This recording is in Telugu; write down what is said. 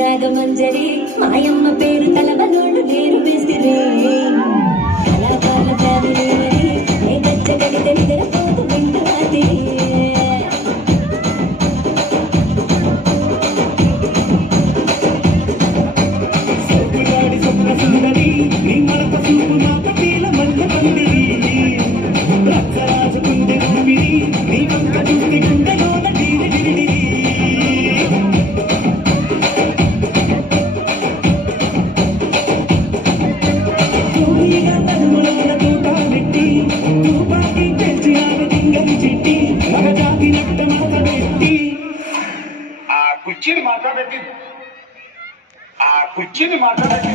రాగమంజరి మాయమ్మ పేరు తలవనోళ్ళు లేరు వేసిరే కళాకాల ఫ్యామిలీ ఏ గచ్చ గడితే నిద్రపోతూ వింటూ రాత్రి కుర్చీని మాట్లాడేది